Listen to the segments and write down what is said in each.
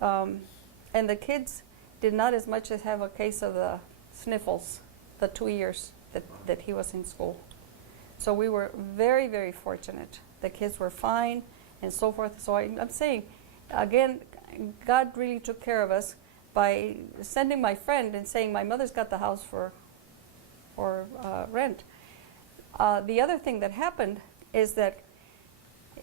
and the kids did not as much as have a case of the sniffles the 2 years that he was in school. So we were very, very fortunate. The kids were fine and so forth. So I'm saying, again, God really took care of us by sending my friend and saying, my mother's got the house for rent. The other thing that happened is that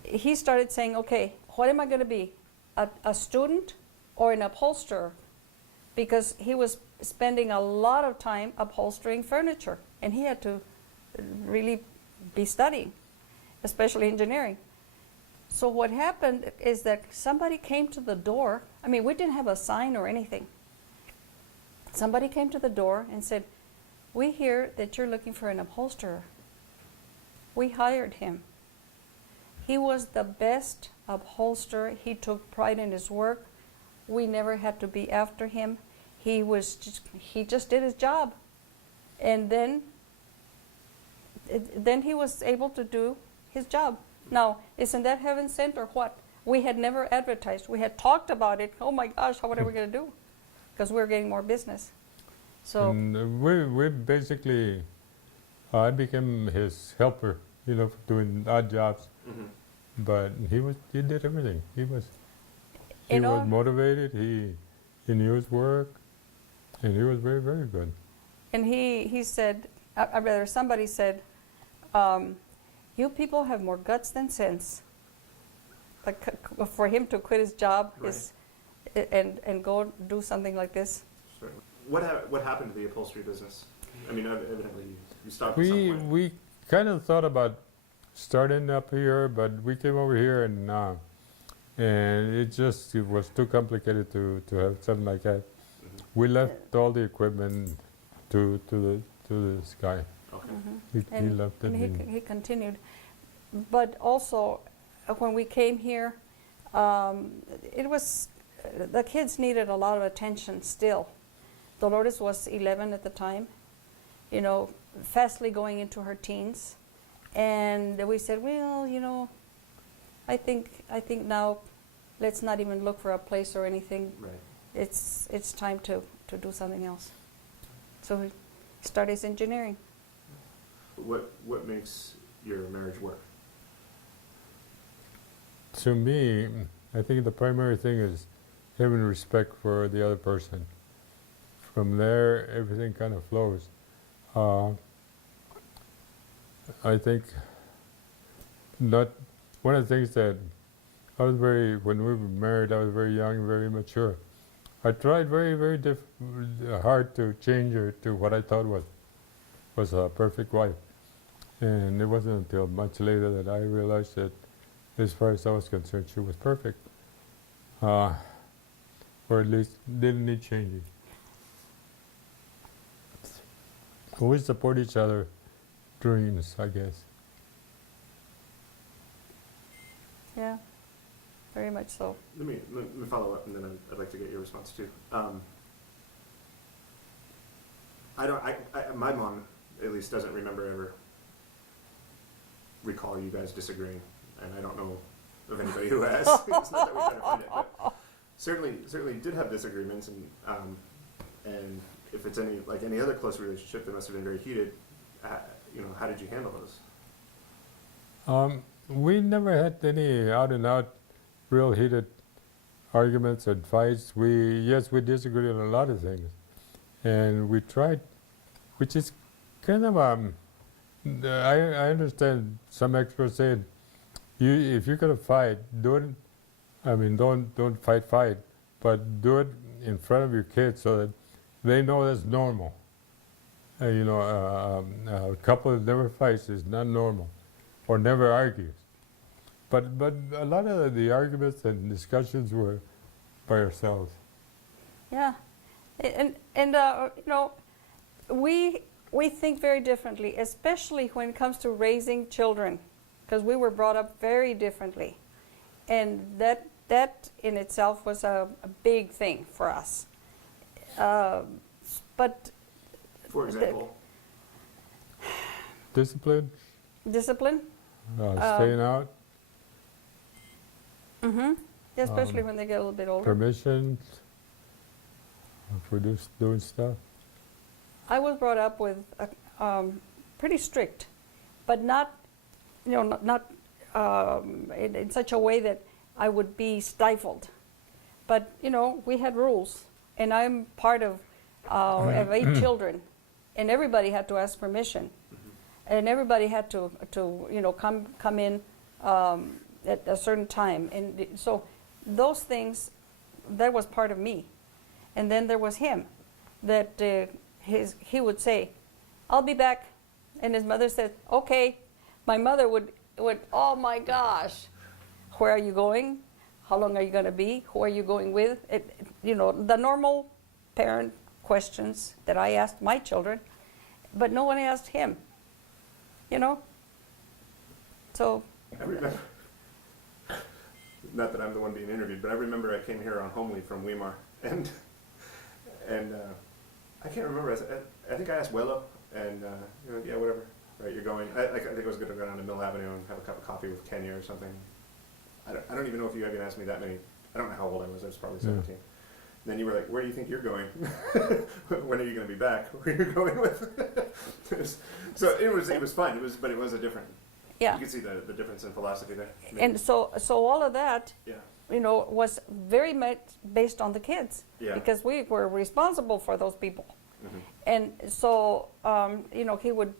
he started saying, okay, what am I going to be, a student or an upholsterer? Because he was spending a lot of time upholstering furniture, and he had to really be studying, especially engineering. So what happened is that somebody came to the door. I mean, we didn't have a sign or anything. Somebody came to the door and said, we hear that you're looking for an upholsterer. We hired him. He was the best upholsterer. He took pride in his work. We never had to be after him. He just did his job. And then he was able to do his job. Now, isn't that heaven sent or what? We had never advertised. We had talked about it. Oh my gosh, what are we going to do? Because we were getting more business. So and we basically, I became his helper, doing odd jobs. Mm-hmm. But he did everything. He was motivated. He knew his work, and he was very, very good. And he said, somebody said, you people have more guts than sense. Like for him to quit his job and go do something like this. Sure. What happened to the upholstery business? I mean, evidently you stopped somewhere. We kind of thought about starting up here, but we came over here and it was too complicated to have something like that. Mm-hmm. We left all the equipment to this guy. Okay. Mm-hmm. He left it. And he continued. But also, when we came here, the kids needed a lot of attention still. Dolores was 11 at the time, fastly going into her teens. And we said, well, I think now let's not even look for a place or anything. Right. It's time to do something else. So he started his engineering. What makes your marriage work? To me, I think the primary thing is having respect for the other person. From there, everything kind of flows. I think one of the things that when we were married, I was very young, very mature. I tried very, very hard to change her to what I thought was a perfect wife. And it wasn't until much later that I realized that, as far as I was concerned, she was perfect. Or at least didn't need changing. We support each other dreams, I guess. Yeah, very much so. Let me follow up, and then I'd like to get your response too. My mom, at least, doesn't remember ever recall you guys disagreeing, and I don't know of anybody who has. It's not that we try to find it, but certainly did have disagreements, and if it's any other close relationship that must have been very heated, how did you handle those? We never had any out-and-out, real heated arguments and fights. We disagreed on a lot of things, and we tried, which is kind of I understand some experts say, if you're gonna fight, don't fight, but do it in front of your kids so that they know that's normal. A couple that never fights is not normal, or never argues. But a lot of the arguments and discussions were by ourselves. Yeah, and we think very differently, especially when it comes to raising children, because we were brought up very differently, and that in itself was a big thing for us. But for example, discipline. Discipline. Staying out. Mm-hmm. especially when they get a little bit older. permission for doing stuff. I was brought up with pretty strict, but not, not in such a way that I would be stifled. But we had rules, and I'm part of 8 children, and everybody had to ask permission, and everybody had to come in at a certain time, and so those things, that was part of me. And then there was him, that he would say, "I'll be back," and his mother said, "Okay." My mother would, "Oh my gosh, where are you going? How long are you going to be? Who are you going with?" The normal parent questions that I asked my children, but no one asked him. So I remember, not that I'm the one being interviewed, but I remember I came here on home leave from Weimar, and I can't remember. I think I asked Willow, and yeah, whatever. Right, you're going. I think I was going to go down to Mill Avenue and have a cup of coffee with Kenya or something. I don't even know if you even asked me that many. I don't know how old I was. I was probably 17. And then you were like, "Where do you think you're going? When are you going to be back? Who are you going with?" So it was fun. But it was a different. yeah, You could see the difference in philosophy there. and so all of that, Yeah. was very much based on the kids, Yeah. because we were responsible for those people. Mhm. And so, he would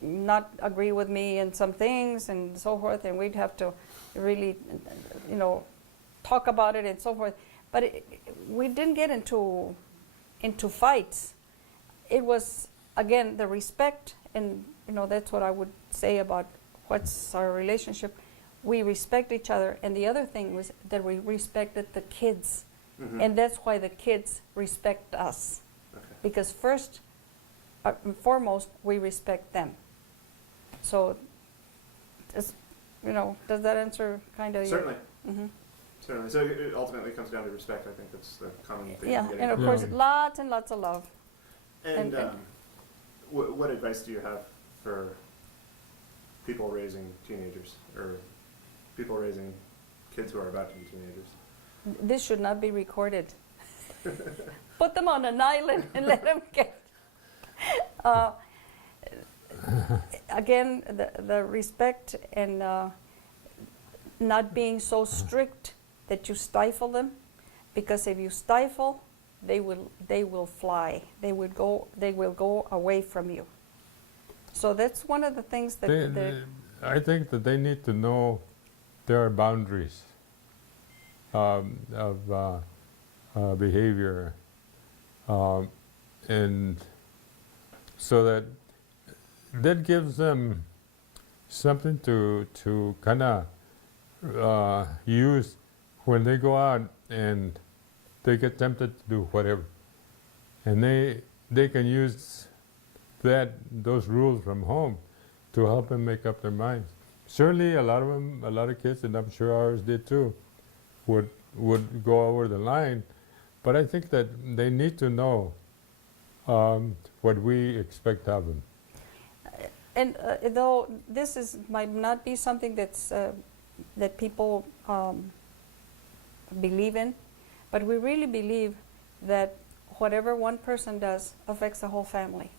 not agree with me in some things and so forth, and we'd have to really, talk about it and so forth. But we didn't get into fights. It was, again, the respect, and that's what I would say about what's our relationship. We respect each other, and the other thing was that we respected the kids, Mhm. and that's why the kids respect us. Okay. Because first and foremost, we respect them. So, does that answer kind of Certainly. Mm-hmm. Certainly. So it ultimately comes down to respect. I think that's the common thing. Yeah, I'm getting and of at. course, Yeah. lots and lots of love. And and- what advice do you have for people raising teenagers or people raising kids who are about to be teenagers? This should not be recorded. Put them on an island and let them get. Again, the respect and not being so strict that you stifle them, because if you stifle, they will fly. They will go away from you. So that's one of the things that I think that they need to know their boundaries of behavior, and so that gives them something to kind of use when they go out and they get tempted to do whatever, and they can use those rules from home to help them make up their minds. Certainly, a lot of kids, and I'm sure ours did too, would go over the line. But I think that they need to know what we expect of them. And though might not be something that people believe in, but we really believe that whatever one person does affects the whole family.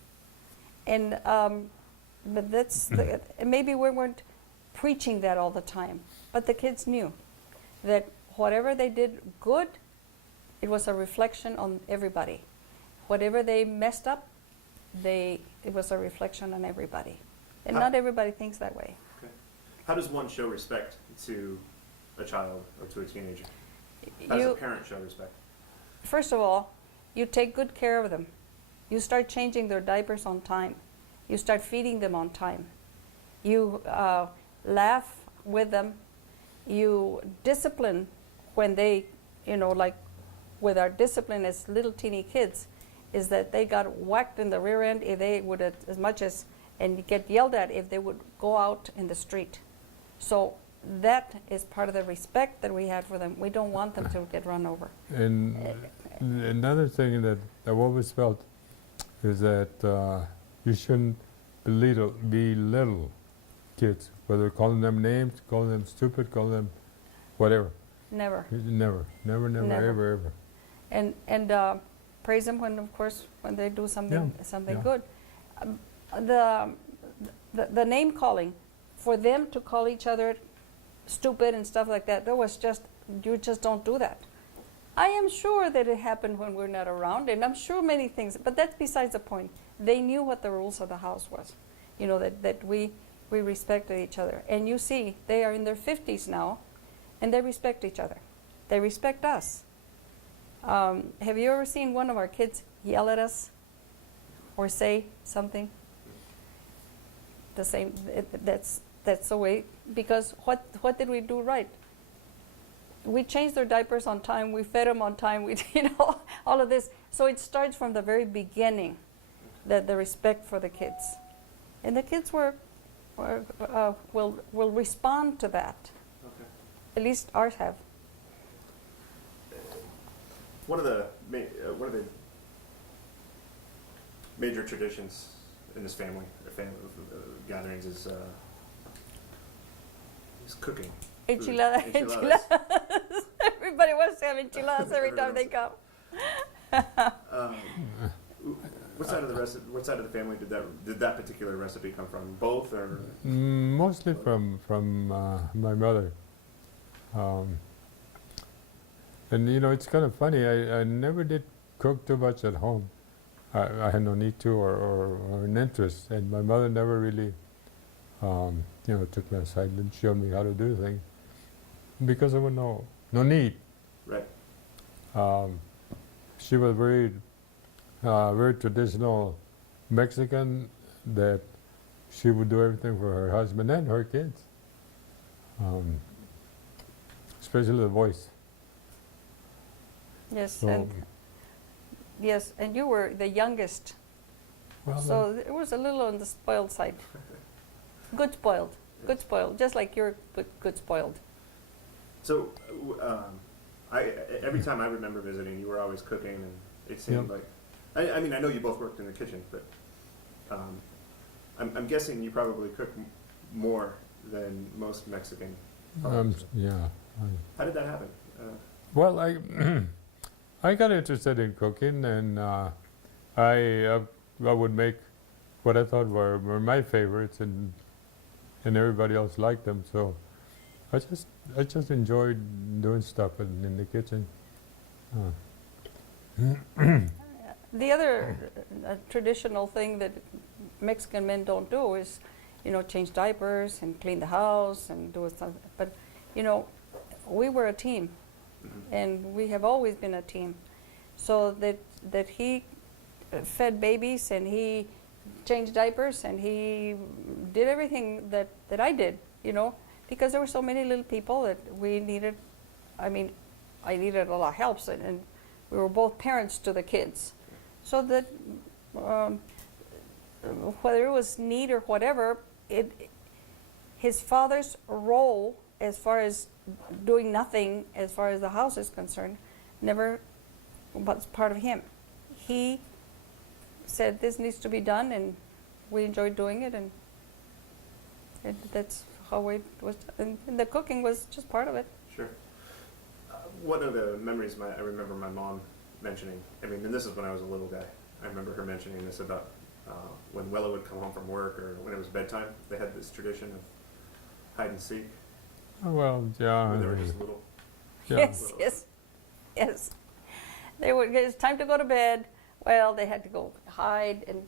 And but that's maybe we weren't preaching that all the time, but the kids knew that whatever they did good, it was a reflection on everybody. Whatever they messed up, it was a reflection on everybody. And not everybody thinks that way. Okay. How does one show respect to a child or to a teenager? How does a parent show respect? First of all, you take good care of them. You start changing their diapers on time. You start feeding them on time. You laugh with them. You discipline when they, like with our discipline as little teeny kids, is that they got whacked in the rear end if they would, and get yelled at if they would go out in the street. So that is part of the respect that we had for them. We don't want them to get run over. And another thing that I've always felt is that you shouldn't belittle kids, whether calling them names, calling them stupid, calling them whatever. Never. Never, never, never, Never. ever, ever. And praise them when, of course, when they do something yeah. good. Um, the name calling, for them to call each other stupid and stuff like that, you just don't do that. I am sure that it happened when we're not around, and I'm sure many things, but that's besides the point. They knew what the rules of the house was, that we respected each other. And you see, they are in their 50s now, and they respect each other. They respect us. Have you ever seen one of our kids yell at us or say something? The same. That's the way. Because what did we do right? We changed their diapers on time. We fed them on time. We, all of this. So it starts from the very beginning, the respect for the kids, and the kids will respond to that. Okay. At least ours have. One of the major traditions in this family gatherings is cooking. Enchiladas. Enchiladas. Everybody wants to have enchiladas every time they come. Mm-hmm. What side of the family did that particular recipe come from? Both, or Mostly from my mother. And it's kind of funny. I never did cook too much at home. I had no need to or an interest, and my mother never really, took me aside and showed me how to do things because there was no need. right? She was very traditional Mexican, that she would do everything for her husband and her kids, especially the boys. Yes, So, and you were the youngest, well, so it was a little on the spoiled side. Good spoiled, just like you're good spoiled. So, every time I remember visiting, you were always cooking, and it seemed Yep. like. I mean, I know you both worked in the kitchen, but I'm guessing you probably cook more than most Mexican. fathers. yeah. How did that happen? Well, I got interested in cooking, and I would make what I thought were my favorites, and everybody else liked them. So I just enjoyed doing stuff in the kitchen. The other traditional thing that Mexican men don't do is, change diapers and clean the house and do something. But, we were a team, and we have always been a team. So that he fed babies, and he changed diapers, and he did everything that I did, because there were so many little people that we needed. I mean, I needed a lot of help, and we were both parents to the kids. So that whether it was need or whatever, his father's role as far as doing nothing as far as the house is concerned never was part of him. He said this needs to be done, and we enjoyed doing it, and that's how it was. And the cooking was just part of it. Sure. One of the memories I remember my mom mentioning, and this is when I was a little guy, I remember her mentioning this about when Willa would come home from work, or when it was bedtime, they had this tradition of hide and seek, Well, yeah. when they were just little. Yeah. Yes. It's time to go to bed. Well, they had to go hide and,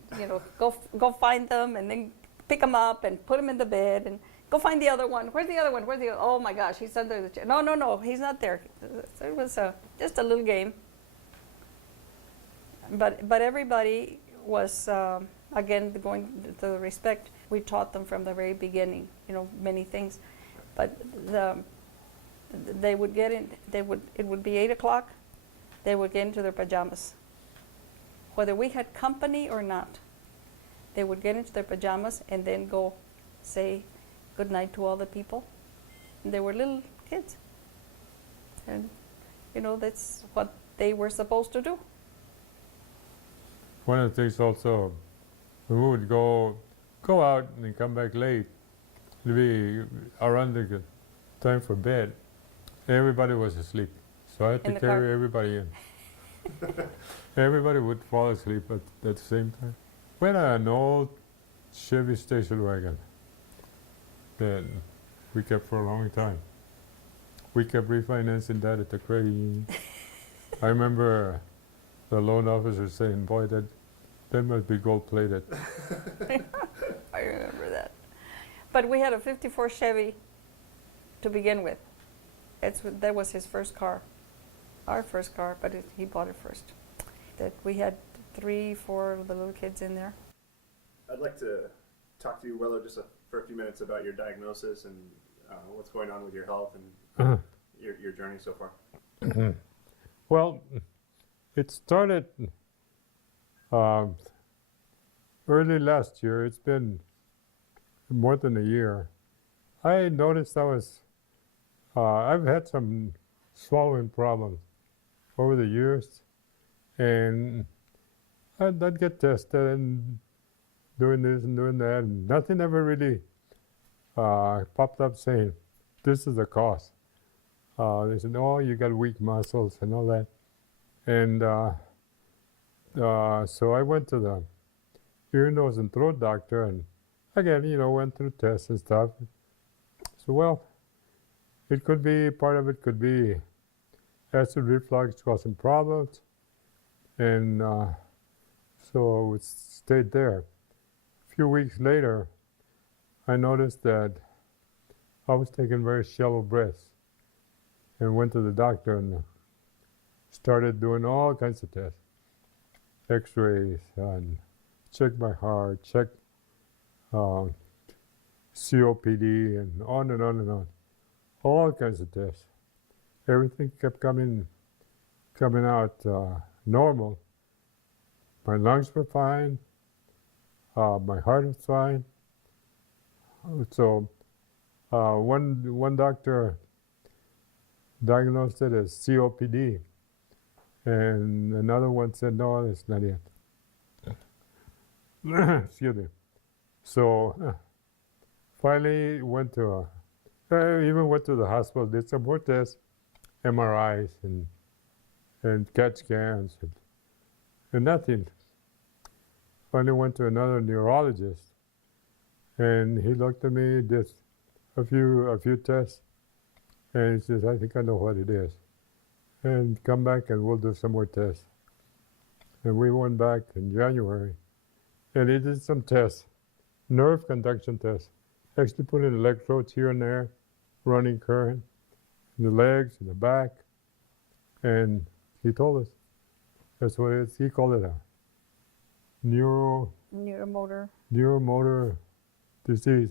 go find them, and then pick them up and put them in the bed, and go find the other one. Where's the other one? Oh my gosh, he's under the chair. No, he's not there. So it was just a little game. But everybody was, again, going to the respect. We taught them from the very beginning, many things. But they would get in. It would be 8 o'clock. They would get into their pajamas, whether we had company or not. They would get into their pajamas and then go say good night to all the people. And they were little kids, and that's what they were supposed to do. One of the things also, we would go out and come back late. It'd be around the time for bed. everybody was asleep. So I had In to the car. carry everybody in. Everybody would fall asleep at the same time. We had an old Chevy station wagon that we kept for a long time. We kept refinancing that at the credit union. I remember the loan officer saying, boy, that must be gold plated. I remember that. But we had a 54 Chevy to begin with. That was his first car, our first car, but he bought it first. That we had 3, 4 of the little kids in there. I'd like to talk to you, Weller, just for a few minutes about your diagnosis and what's going on with your health and your journey so far. Well, it started early last year. It's been more than a year. I noticed I've had some swallowing problems over the years, and I'd get tested and doing this and doing that, and nothing ever really popped up saying this is the cause. They said, oh, you got weak muscles and all that. And so I went to the ear, nose, and throat doctor, and again, went through tests and stuff. So, well, it could be, part of it could be acid reflux causing problems. And so it stayed there. A few weeks later, I noticed that I was taking very shallow breaths, and went to the doctor and started doing all kinds of tests, x-rays, and checked my heart, checked COPD, and on and on and on. All kinds of tests. Everything kept coming out normal. My lungs were fine. My heart was fine. So one doctor diagnosed it as COPD, and another one said, no, that's not it. Excuse me. So finally I even went to the hospital, did some more tests, MRIs and CAT scans, and nothing. Finally went to another neurologist, and he looked at me, did a few tests, and he says, I think I know what it is. And come back and we'll do some more tests. And we went back in January, and he did some tests, nerve conduction tests. Actually put in electrodes here and there, running current in the legs, in the back. And he told us, that's what it is. He called it a Neuromotor. neuromotor disease.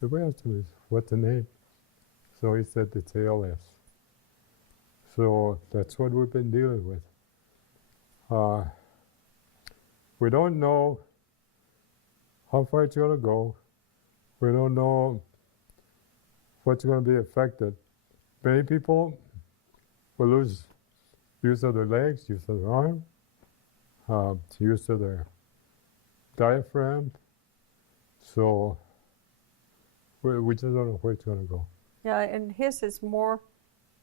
The way I asked him is, what's the name? So he said it's ALS. So that's what we've been dealing with. We don't know how far it's going to go. We don't know what's going to be affected. Many people will lose use of their legs, use of their arm, use of their diaphragm. So we just don't know where it's going to go. Yeah, and his is more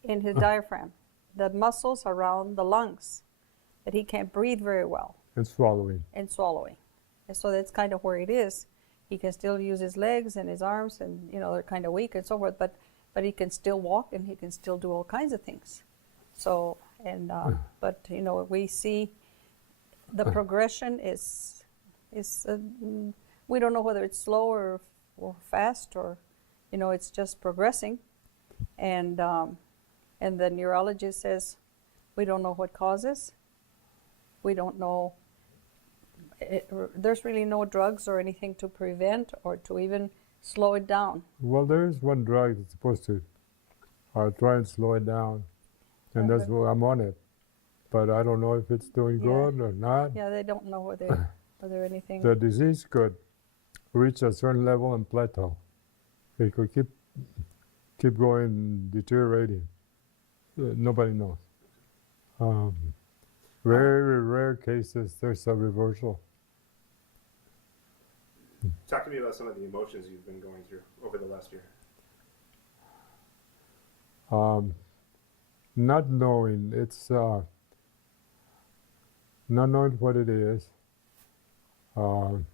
in his diaphragm, the muscles around the lungs, that he can't breathe very well. And swallowing. And swallowing. And so that's kind of where it is. He can still use his legs and his arms, and they're kind of weak and so forth, but he can still walk and he can still do all kinds of things. So, but we see the progression is we don't know whether it's slow or fast, or it's just progressing, and the neurologist says we don't know what causes. We don't know. There's really no drugs or anything to prevent or to even slow it down. Well, there is one drug that's supposed to try and slow it down, and that's what I'm on it. But I don't know if it's doing good or not. Yeah, they don't know whether anything. The disease could reach a certain level and plateau. It could keep going, deteriorating. Nobody knows. Very rare cases, there's a reversal. Talk to me about some of the emotions you've been going through over the last year. Um, not knowing, it's not knowing what it is. Um,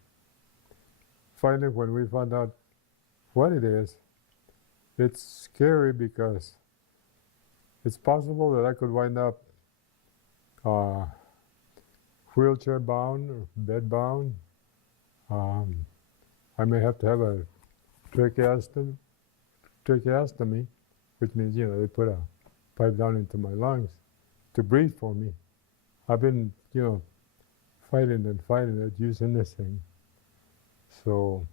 Finally, when we found out what it is, it's scary because it's possible that I could wind up wheelchair bound or bed bound. I may have to have a tracheostomy, which means, they put a pipe down into my lungs to breathe for me. I've been, fighting it using this thing. So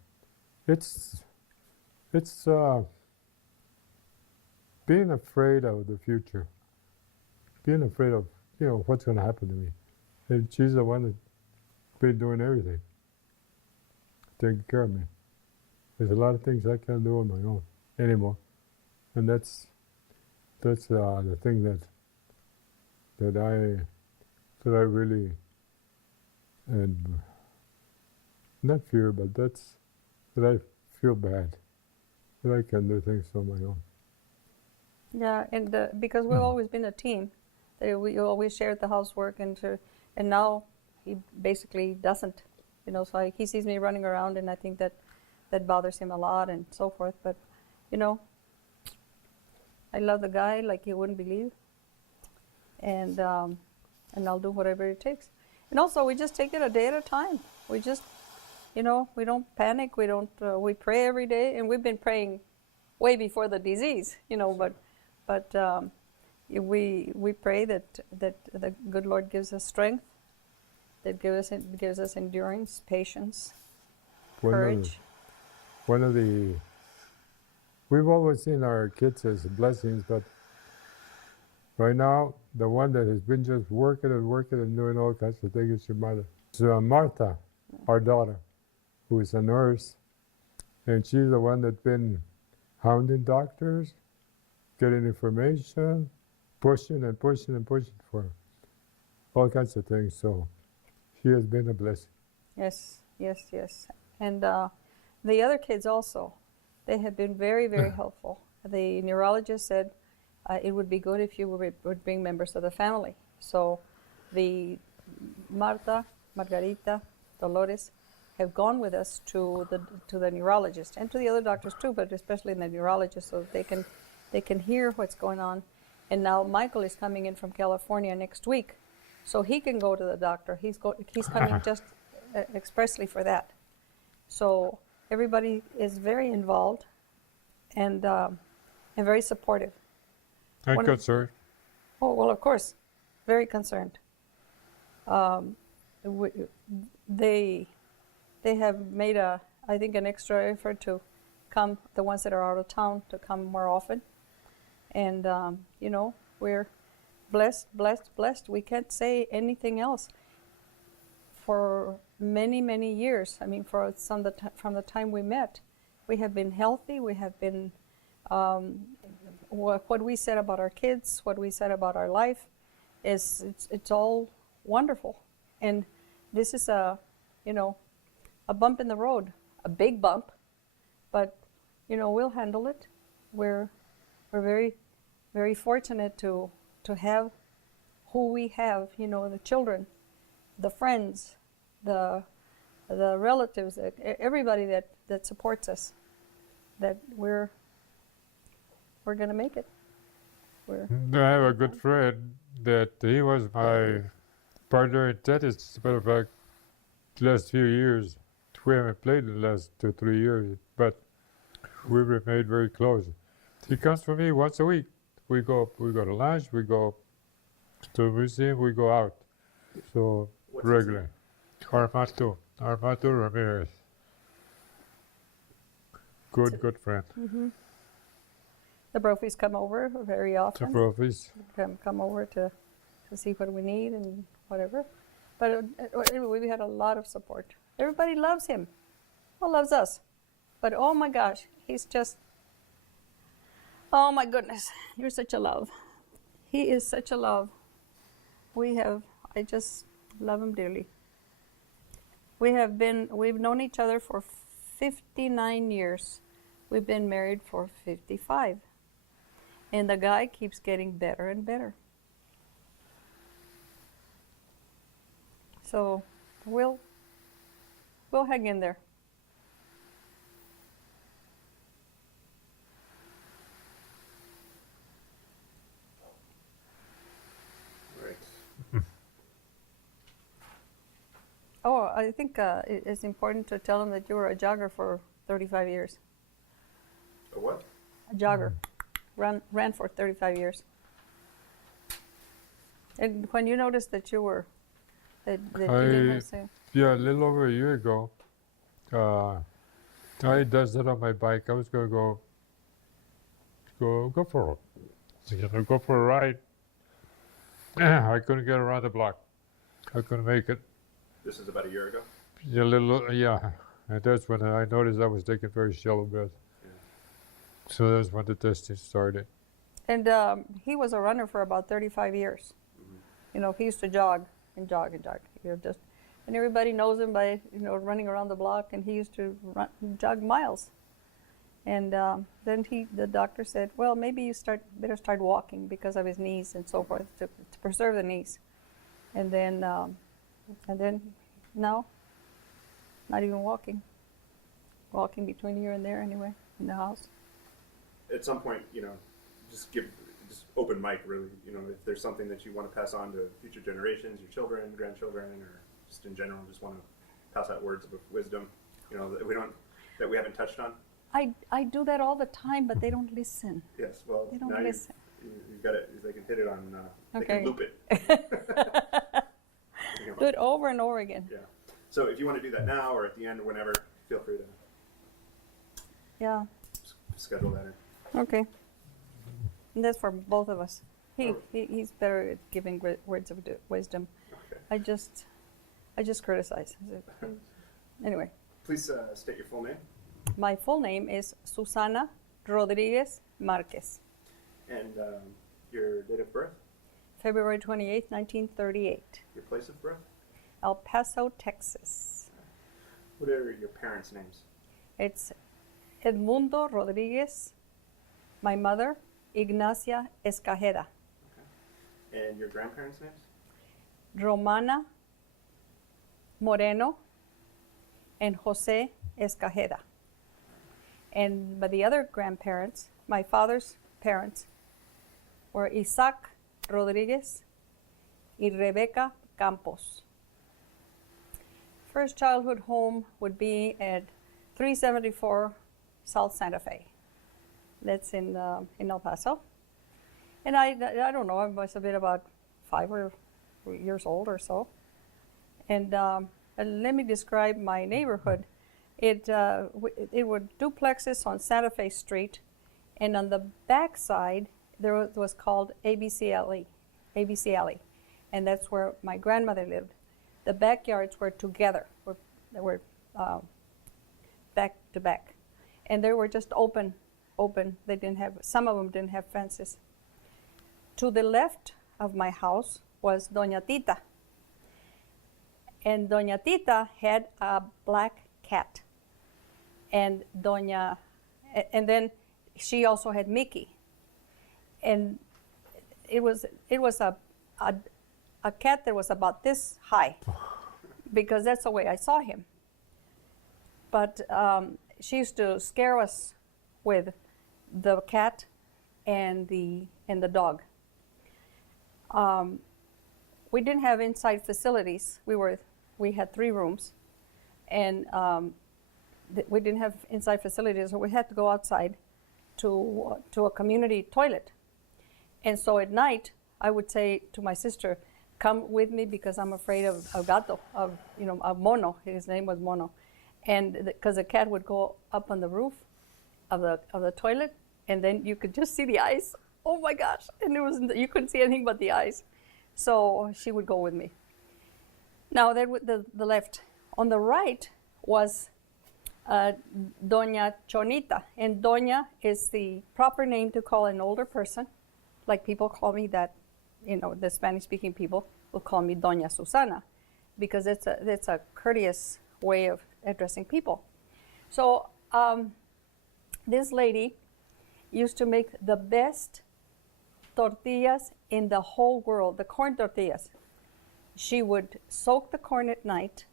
it's being afraid of the future, being afraid of, what's going to happen to me. And she's the one that's been doing everything, taking care of me. There's a lot of things I can't do on my own anymore, and that's the thing that I really and not fear, but that I feel bad that I can do things on my own. Yeah, and because we've always been a team, we always shared the housework, and now he basically doesn't, so he sees me running around, and I think that bothers him a lot and so forth. But, I love the guy like you wouldn't believe, and I'll do whatever it takes. And also, we just take it a day at a time. We just, we don't panic. We don't. We pray every day, and we've been praying way before the disease, But we pray that the good Lord gives us strength, that gives us endurance, patience, courage. We've always seen our kids as blessings, but right now the one that has been just working and doing all kinds of things is your mother. So Martha, our daughter, who is a nurse, and she's the one that's been hounding doctors, getting information, pushing for all kinds of things. So she has been a blessing. Yes. And the other kids also, they have been very, very helpful. The neurologist said it would be good if you would bring members of the family. So the Marta, Margarita, Dolores have gone with us to the neurologist and to the other doctors too, but especially the neurologist, so they can hear what's going on. And now Michael is coming in from California next week, so he can go to the doctor. He's coming just expressly for that. So everybody is very involved and very supportive. I'm concerned. Oh, well, of course, very concerned. They have made I think an extra effort to come, the ones that are out of town, to come more often. And, we're blessed. We can't say anything else. For many, many years, I mean, from the time we met, we have been healthy. We have been, what we said about our kids, what we said about our life, it's all wonderful. And this is a bump in the road, a big bump, but, we'll handle it. We're very, very fortunate to have who we have, the children, the friends, the relatives, everybody that supports us, that we're going to make it. I have a good friend that he was my partner in tennis. As a matter of fact, the last few years, we haven't played in the last 2-3 years, but we've remained very close. He comes for me once a week. We go to lunch, we go to the museum, we go out. So regular. Armando Ramirez. Good friend. Mm-hmm. The Brophies come over very often. The Brophies. Come over to see what we need and whatever. But anyway, we had a lot of support. Everybody loves him. Well, loves us. But oh my gosh, he's just, oh my goodness, you're such a love. He is such a love. I just love him dearly. We've known each other for 59 years. We've been married for 55. And the guy keeps getting better and better. So we'll hang in there. Right. Oh, I think it's important to tell them that you were a jogger for 35 years. A what? A jogger. Ran for 35 years. And when you noticed that you were, that you didn't have to say, Yeah, a little over a year ago, I dusted on my bike. I was going to go for go for a ride. I couldn't get around the block. I couldn't make it. This is about a year ago. Yeah. And that's when I noticed I was taking very shallow breath. Yeah. So that's when the testing started. and he was a runner for about 35 years. Mhm. You know, he used to jog and jog and jog. You know, just, and everybody knows him by, you know, running around the block, and he used to jog miles. And then the doctor said, well, maybe you better start walking because of his knees and so forth, to preserve the knees. And then now, not even walking between here and there anyway, in the house. At some point, you know, just open mic, really. You know, if there's something that you want to pass on to future generations, your children, grandchildren, or just in general, just want to pass out words of wisdom, you know, that we haven't touched on. I do that all the time, but they don't listen. Yes, well, They don't now listen. you've got it. They can hit it on. They Okay. can loop it. Do it over and over again. Yeah. So if you want to do that now or at the end or whenever, feel free to Yeah. schedule that in. Okay. And that's for both of us. Oh. He's better at giving words of wisdom. Okay. I just criticize. Anyway, Please state your full name my full name is Susana Rodriguez Marquez. and your date of birth, February 28th, 1938. your place of birth. El Paso, Texas. What are your parents' names? It's Edmundo Rodriguez, my mother, Ignacia Escajeda. And your grandparents' names? Romana Moreno and Jose Escajeda. And but the other grandparents, my father's parents, were Isaac Rodriguez y Rebecca Campos. First childhood home would be at 374 South Santa Fe. That's in El Paso. And I don't know, I must have been about 5 years old or so. And let me describe my neighborhood. It were duplexes on Santa Fe Street, and on the back side there was called ABC Alley, and that's where my grandmother lived. The backyards were together, they were back to back, and they were just open. They didn't have, some of them didn't have fences. To the left of my house was Doña Tita, and Doña Tita had a black cat, and then she also had Mickey, and it was a cat that was about this high, because that's the way I saw him. But she used to scare us with the cat and the dog. We didn't have inside facilities. We had 3 rooms, and we didn't have inside facilities, so we had to go outside to a community toilet. And so at night, I would say to my sister, "Come with me because I'm afraid of gato, of Mono." His name was Mono, and because the cat would go up on the roof of the toilet, and then you could just see the eyes. Oh my gosh! And you couldn't see anything but the eyes. So she would go with me. Now the left. On the right was Doña Chonita, and Doña is the proper name to call an older person, like people call me that. The Spanish-speaking people will call me Doña Susana, because it's a courteous way of addressing people. So this lady used to make the best tortillas in the whole world, the corn tortillas. She would soak the corn at night,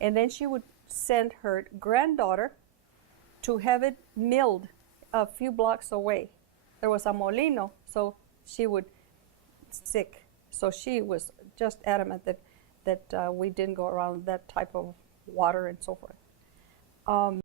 and then she would send her granddaughter to have it milled a few blocks away. There was a molino, so she would sick. So she was just adamant that we didn't go around that type of water and so forth.